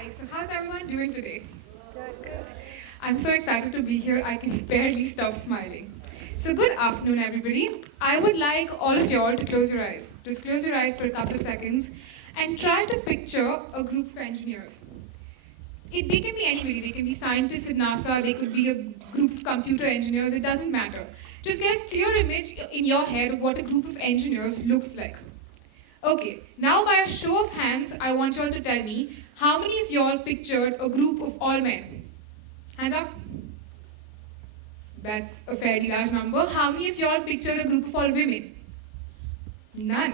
Hi, so how's everyone doing today? Good. I'm so excited to be here, I can barely stop smiling. So, good afternoon, everybody. I would like all of y'all to close your eyes. Just close your eyes for a couple of seconds and try to picture a group of engineers. They can be anybody, they can be scientists at NASA, they could be a group of computer engineers, it doesn't matter. Just get a clear image in your head of what a group of engineers looks like. Okay, now by a show of hands, I want y'all to tell me how many of y'all pictured a group of all men? Hands up. That's a fairly large number. How many of y'all pictured a group of all women? None.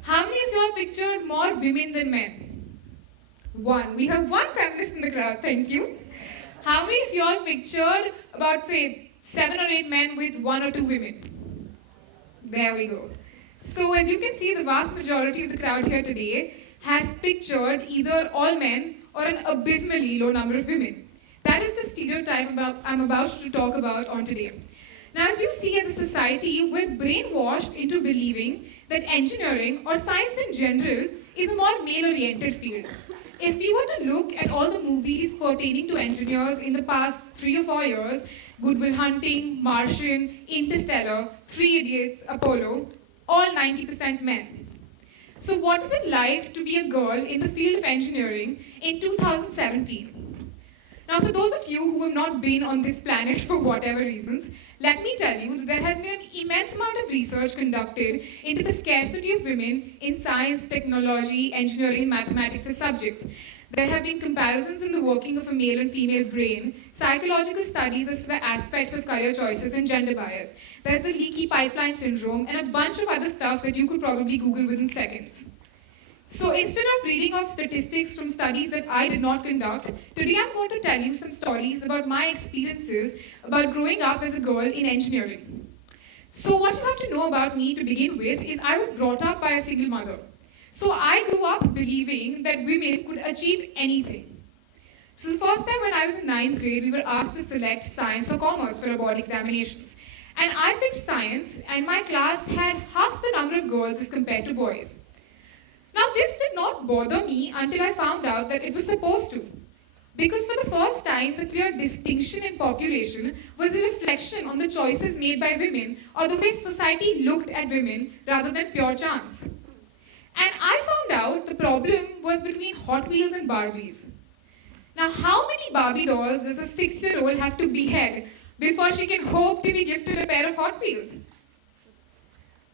How many of y'all pictured more women than men? One. We have one feminist in the crowd, thank you. How many of y'all pictured about, say, 7 or 8 men with 1 or 2 women? There we go. So as you can see, the vast majority of the crowd here today has pictured either all men or an abysmally low number of women. That is the stereotype I'm about to talk about on today. Now, as you see, as a society, we're brainwashed into believing that engineering or science in general is a more male-oriented field. If we were to look at all the movies pertaining to engineers in the past 3 or 4 years, Good Will Hunting, Martian, Interstellar, Three Idiots, Apollo, all 90% men. So what is it like to be a girl in the field of engineering in 2017? Now, for those of you who have not been on this planet for whatever reasons, let me tell you that there has been an immense amount of research conducted into the scarcity of women in science, technology, engineering, mathematics as subjects. There have been comparisons in the working of a male and female brain, psychological studies as to the aspects of career choices and gender bias. There's the leaky pipeline syndrome and a bunch of other stuff that you could probably Google within seconds. So instead of reading off statistics from studies that I did not conduct, today I'm going to tell you some stories about my experiences about growing up as a girl in engineering. So what you have to know about me to begin with is I was brought up by a single mother. So I grew up believing that women could achieve anything. So the first time when I was in 9th grade, we were asked to select science or commerce for our board examinations. And I picked science, and my class had half the number of girls as compared to boys. Now this did not bother me until I found out that it was supposed to. Because for the first time, the clear distinction in population was a reflection on the choices made by women or the way society looked at women rather than pure chance. And I found out the problem was between Hot Wheels and Barbies. Now, how many Barbie dolls does a 6-year-old have to behead before she can hope to be gifted a pair of Hot Wheels?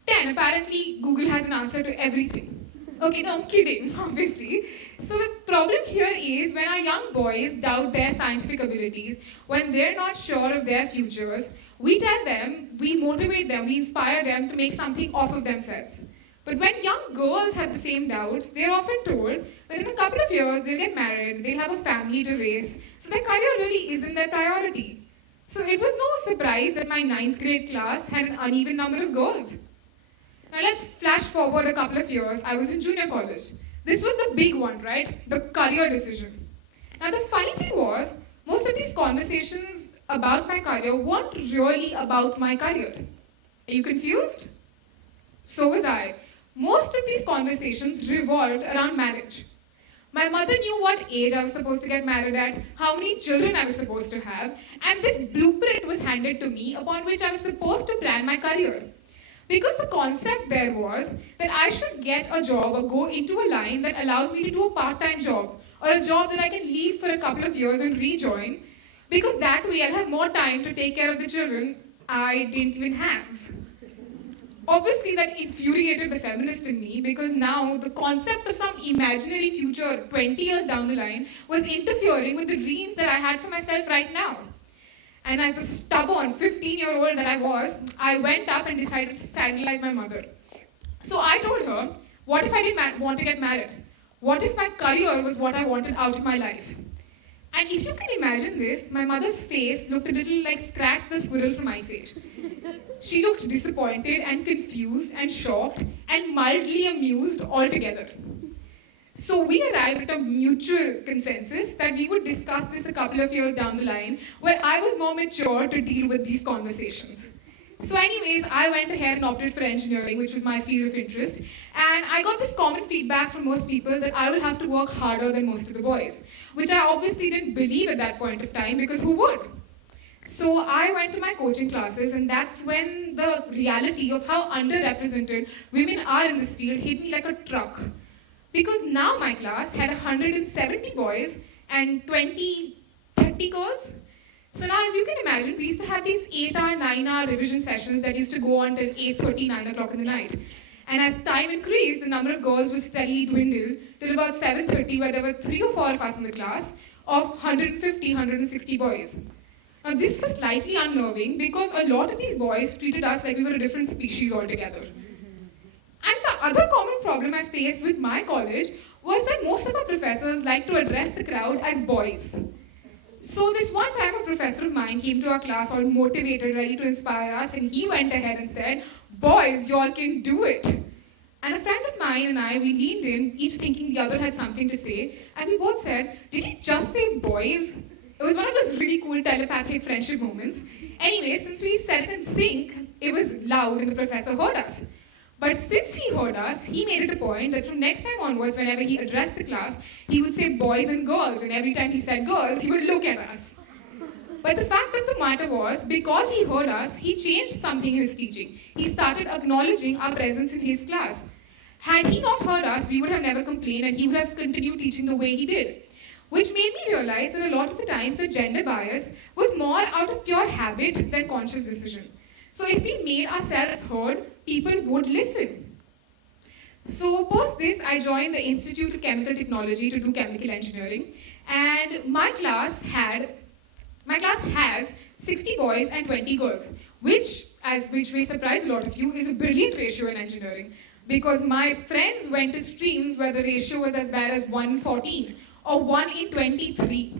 10. Apparently, Google has an answer to everything. Okay, no, I'm kidding, obviously. So the problem here is when our young boys doubt their scientific abilities, when they're not sure of their futures, we tell them, we motivate them, we inspire them to make something off of themselves. But when young girls have the same doubts, they're often told that in a couple of years they'll get married, they'll have a family to raise, so their career really isn't their priority. So it was no surprise that my 9th grade class had an uneven number of girls. Now let's flash forward a couple of years. I was in junior college. This was the big one, right? The career decision. Now the funny thing was, most of these conversations about my career weren't really about my career. Are you confused? So was I. Most of these conversations revolved around marriage. My mother knew what age I was supposed to get married at, how many children I was supposed to have, and this blueprint was handed to me upon which I was supposed to plan my career. Because the concept there was that I should get a job or go into a line that allows me to do a part-time job, or a job that I can leave for a couple of years and rejoin, because that way I'll have more time to take care of the children I didn't even have. Obviously, that infuriated the feminist in me because now the concept of some imaginary future 20 years down the line was interfering with the dreams that I had for myself right now. And as the stubborn 15-year-old that I went up and decided to scandalize my mother. So I told her, what if I didn't want to get married? What if my career was what I wanted out of my life? And if you can imagine this, my mother's face looked a little like Scrat the squirrel from Ice Age. She looked disappointed and confused and shocked and mildly amused altogether. So we arrived at a mutual consensus that we would discuss this a couple of years down the line, where I was more mature to deal with these conversations. So anyways, I went ahead and opted for engineering, which was my field of interest. And I got this common feedback from most people that I will have to work harder than most of the boys, which I obviously didn't believe at that point of time, because who would? So I went to my coaching classes, and that's when the reality of how underrepresented women are in this field hit me like a truck. Because now my class had 170 boys and 20, 30 girls. So now, as you can imagine, we used to have these 8-hour, 9-hour revision sessions that used to go on till 8:30, 9 o'clock in the night. And as time increased, the number of girls would steadily dwindle till about 7:30, where there were 3 or 4 of us in the class of 150, 160 boys. Now, this was slightly unnerving because a lot of these boys treated us like we were a different species altogether. And the other common problem I faced with my college was that most of our professors like to address the crowd as boys. So this one time a professor of mine came to our class all motivated, ready to inspire us, and he went ahead and said, "Boys, y'all can do it." And a friend of mine and I, we leaned in, each thinking the other had something to say, and we both said, "Did he just say boys?" It was one of those really cool telepathic friendship moments. Anyway, since we said it in sync, it was loud and the professor heard us. But since he heard us, he made it a point that from next time onwards, whenever he addressed the class, he would say boys and girls, and every time he said girls, he would look at us. But the fact of the matter was, because he heard us, he changed something in his teaching. He started acknowledging our presence in his class. Had he not heard us, we would have never complained, and he would have continued teaching the way he did. Which made me realize that a lot of the times the gender bias was more out of pure habit than conscious decision. So if we made ourselves heard, people would listen. So post this, I joined the Institute of Chemical Technology to do chemical engineering, and my class has 60 boys and 20 girls, which may surprise a lot of you, is a brilliant ratio in engineering. Because my friends went to streams where the ratio was as bad as 1:14 or 1 in 23.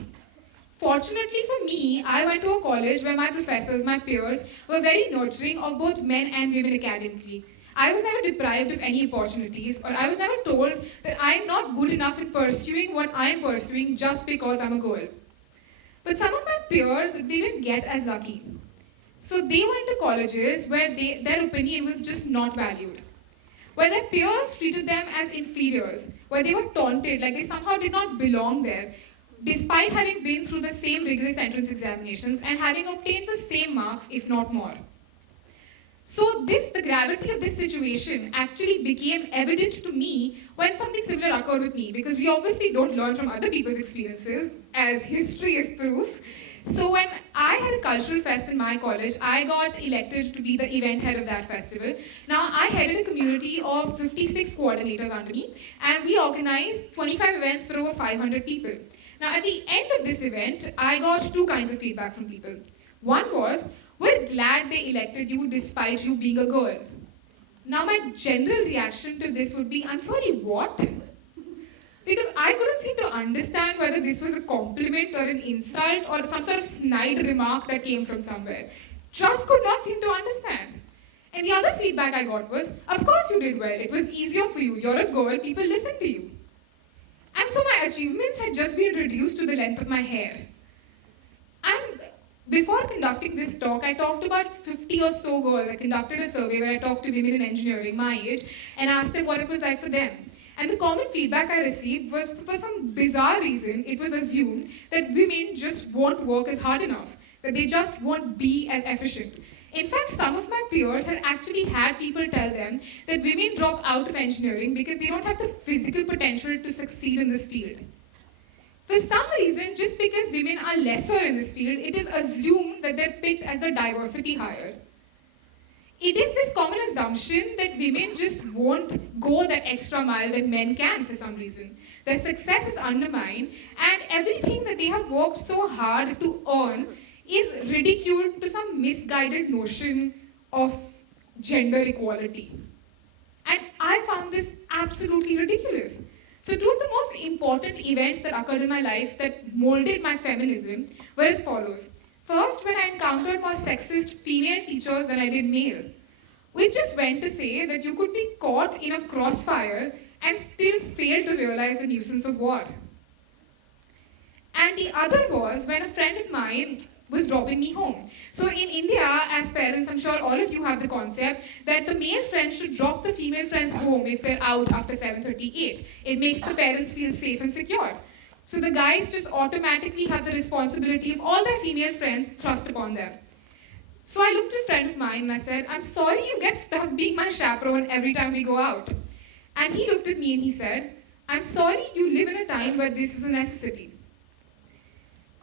Fortunately for me, I went to a college where my professors, my peers, were very nurturing of both men and women academically. I was never deprived of any opportunities, or I was never told that I'm not good enough in pursuing what I'm pursuing just because I'm a girl. But some of my peers, they didn't get as lucky. So they went to colleges where their opinion was just not valued, where their peers treated them as inferiors, where they were taunted like they somehow did not belong there, despite having been through the same rigorous entrance examinations and having obtained the same marks, if not more. So the gravity of this situation actually became evident to me when something similar occurred with me, because we obviously don't learn from other people's experiences, as history is proof. So when I had a cultural fest in my college, I got elected to be the event head of that festival. Now, I headed a community of 56 coordinators under me, and we organized 25 events for over 500 people. Now, at the end of this event, I got 2 kinds of feedback from people. One was, "We're glad they elected you despite you being a girl." Now, my general reaction to this would be, "I'm sorry, what?" Because I couldn't seem to understand whether this was a compliment or an insult or some sort of snide remark that came from somewhere. Just could not seem to understand. And the other feedback I got was, "Of course you did well. It was easier for you. You're a girl. People listen to you." And so my achievements had just been reduced to the length of my hair. And before conducting this talk, I talked to about 50 or so girls. I conducted a survey where I talked to women in engineering my age and asked them what it was like for them. And the common feedback I received was, for some bizarre reason, it was assumed that women just won't work as hard enough, that they just won't be as efficient. In fact, some of my peers had actually had people tell them that women drop out of engineering because they don't have the physical potential to succeed in this field. For some reason, just because women are lesser in this field, it is assumed that they're picked as the diversity hire. It is this common assumption that women just won't go that extra mile that men can for some reason. Their success is undermined, and everything that they have worked so hard to earn is ridiculed to some misguided notion of gender equality. And I found this absolutely ridiculous. So 2 of the most important events that occurred in my life that molded my feminism were as follows. First, when I encountered more sexist female teachers than I did male, which just went to say that you could be caught in a crossfire and still fail to realize the nuisance of war. And the other was when a friend of mine was dropping me home. So in India, as parents, I'm sure all of you have the concept that the male friends should drop the female friends home if they're out after 7:38. It makes the parents feel safe and secure. So the guys just automatically have the responsibility of all their female friends thrust upon them. So I looked at a friend of mine and I said, I'm sorry you get stuck being my chaperone every time we go out. And he looked at me and he said, I'm sorry you live in a time where this is a necessity.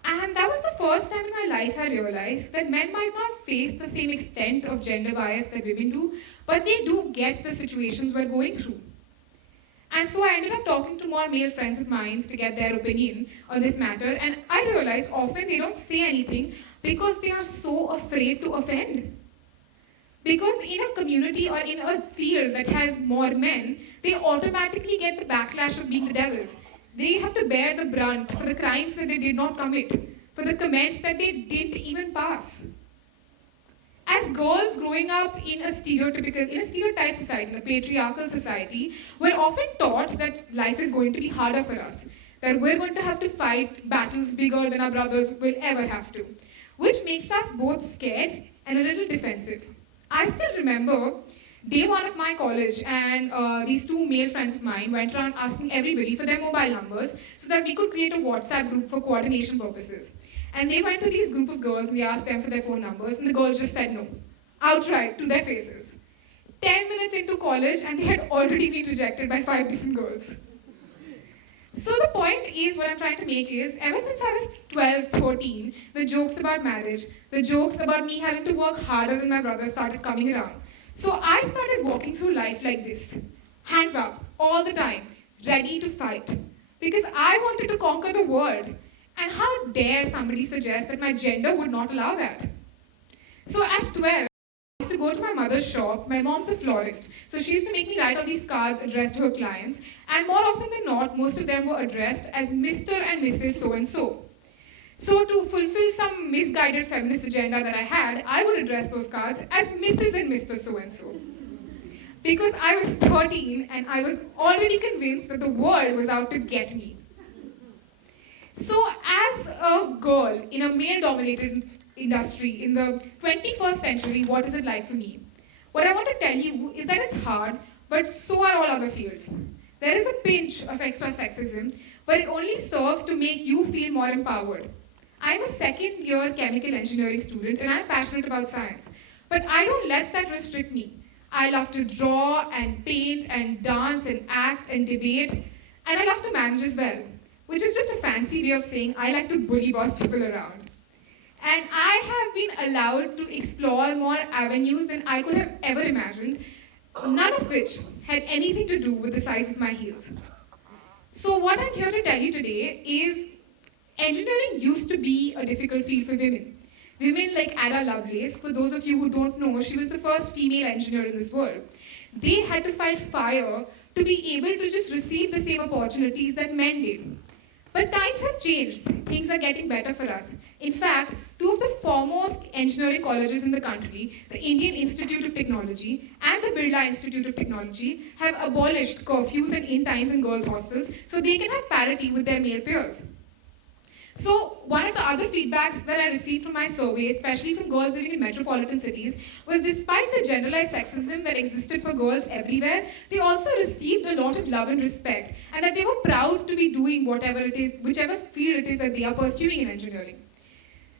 And that was the first time in my life I realized that men might not face the same extent of gender bias that women do, but they do get the situations we're going through. And so I ended up talking to more male friends of mine to get their opinion on this matter, and I realized often they don't say anything because they are so afraid to offend. Because in a community or in a field that has more men, they automatically get the backlash of being the devils. They have to bear the brunt for the crimes that they did not commit, for the comments that they didn't even pass. As girls growing up in a stereotyped society, in a patriarchal society, we're often taught that life is going to be harder for us, that we're going to have to fight battles bigger than our brothers will ever have to, which makes us both scared and a little defensive. I still remember day one of my college, and these two male friends of mine went around asking everybody for their mobile numbers so that we could create a WhatsApp group for coordination purposes. And they went to these group of girls and they asked them for their phone numbers, and the girls just said no, outright, to their faces. 10 minutes into college, and they had already been rejected by 5 different girls. So the point is, what I'm trying to make is, ever since I was 12, 13, the jokes about marriage, the jokes about me having to work harder than my brother started coming around. So I started walking through life like this, hands up, all the time, ready to fight. Because I wanted to conquer the world. And how dare somebody suggest that my gender would not allow that? So at 12, I used to go to my mother's shop. My mom's a florist. So she used to make me write all these cards addressed to her clients. And more often than not, most of them were addressed as Mr. and Mrs. So-and-so. So to fulfill some misguided feminist agenda that I had, I would address those cards as Mrs. and Mr. So-and-so. Because I was 13 and I was already convinced that the world was out to get me. So as a girl in a male-dominated industry in the 21st century, what is it like for me? What I want to tell you is that it's hard, but so are all other fields. There is a pinch of extra sexism, but it only serves to make you feel more empowered. I'm a second-year chemical engineering student and I'm passionate about science, but I don't let that restrict me. I love to draw and paint and dance and act and debate, and I love to manage as well, which is just a fancy way of saying I like to bully boss people around. And I have been allowed to explore more avenues than I could have ever imagined, none of which had anything to do with the size of my heels. So what I'm here to tell you today is engineering used to be a difficult field for women. Women like Ada Lovelace, for those of you who don't know, she was the first female engineer in this world. They had to fight fire to be able to just receive the same opportunities that men did. But times have changed. Things are getting better for us. In fact, two of the foremost engineering colleges in the country, the Indian Institute of Technology and the Birla Institute of Technology, have abolished curfews and in times in girls' hostels so they can have parity with their male peers. So one of the other feedbacks that I received from my survey, especially from girls living in metropolitan cities, was despite the generalized sexism that existed for girls everywhere, they also received a lot of love and respect, and that they were proud to be doing whatever it is, whichever field it is that they are pursuing in engineering.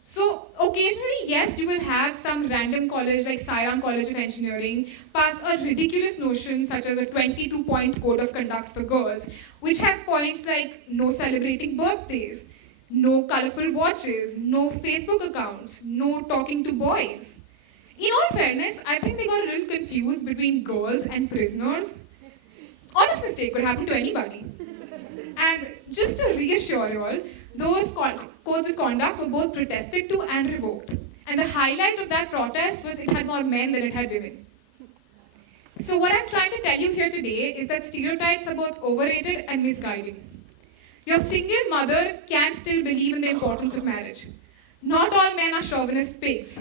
So occasionally, yes, you will have some random college like Sairam College of Engineering pass a ridiculous notion such as a 22-point code of conduct for girls, which have points like no celebrating birthdays, no colorful watches, no Facebook accounts, no talking to boys. In all fairness, I think they got a little confused between girls and prisoners. Honest mistake could happen to anybody. And just to reassure you all, those codes of conduct were both protested to and revoked. And the highlight of that protest was it had more men than it had women. So what I'm trying to tell you here today is that stereotypes are both overrated and misguided. Your single mother can still believe in the importance of marriage. Not all men are chauvinist pigs.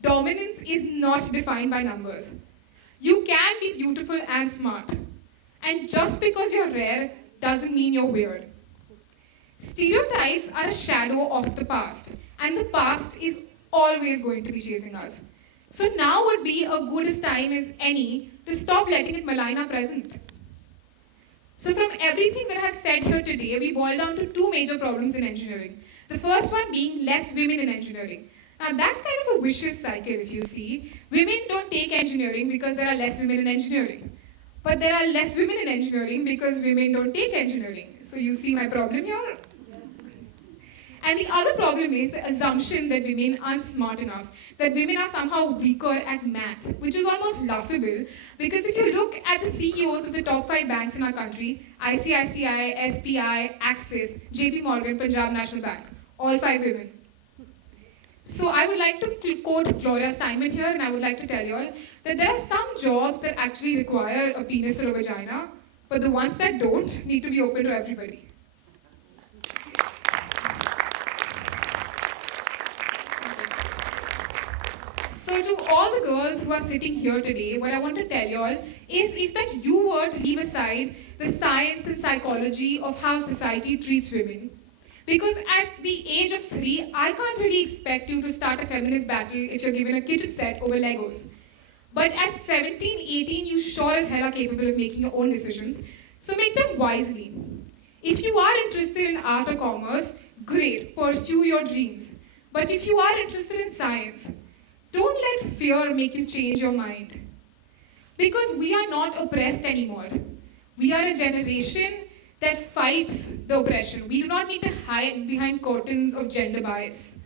Dominance is not defined by numbers. You can be beautiful and smart. And just because you're rare doesn't mean you're weird. Stereotypes are a shadow of the past, and the past is always going to be chasing us. So now would be a good time as any to stop letting it malign our present. So from everything that I've said here today, we boil down to two major problems in engineering. The first one being less women in engineering. Now that's kind of a vicious cycle if you see. Women don't take engineering because there are less women in engineering. But there are less women in engineering because women don't take engineering. So you see my problem here? And the other problem is the assumption that women aren't smart enough, that women are somehow weaker at math, which is almost laughable because if you look at the CEOs of the top 5 banks in our country, ICICI, SBI, Axis, JP Morgan, Punjab National Bank, all 5 women. So I would like to quote Gloria Steinem here, and I would like to tell you all that there are some jobs that actually require a penis or a vagina, but the ones that don't need to be open to everybody. So to all the girls who are sitting here today, what I want to tell you all is that you were to leave aside the science and psychology of how society treats women. Because at the age of 3, I can't really expect you to start a feminist battle if you're given a kitchen set over Legos. But at 17, 18, you sure as hell are capable of making your own decisions, so make them wisely. If you are interested in art or commerce, great, pursue your dreams. But if you are interested in science, don't let fear make you change your mind. Because we are not oppressed anymore. We are a generation that fights the oppression. We do not need to hide behind curtains of gender bias.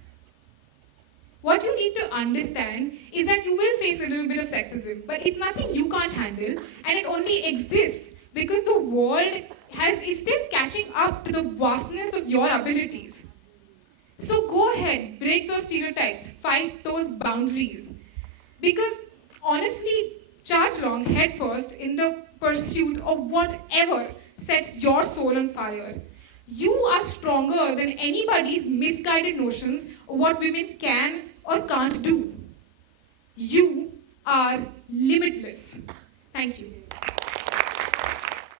What you need to understand is that you will face a little bit of sexism, but it's nothing you can't handle, and it only exists because the world is still catching up to the vastness of your abilities. So go ahead, break those stereotypes, fight those boundaries. Because honestly, charge along head first in the pursuit of whatever sets your soul on fire. You are stronger than anybody's misguided notions of what women can or can't do. You are limitless. Thank you.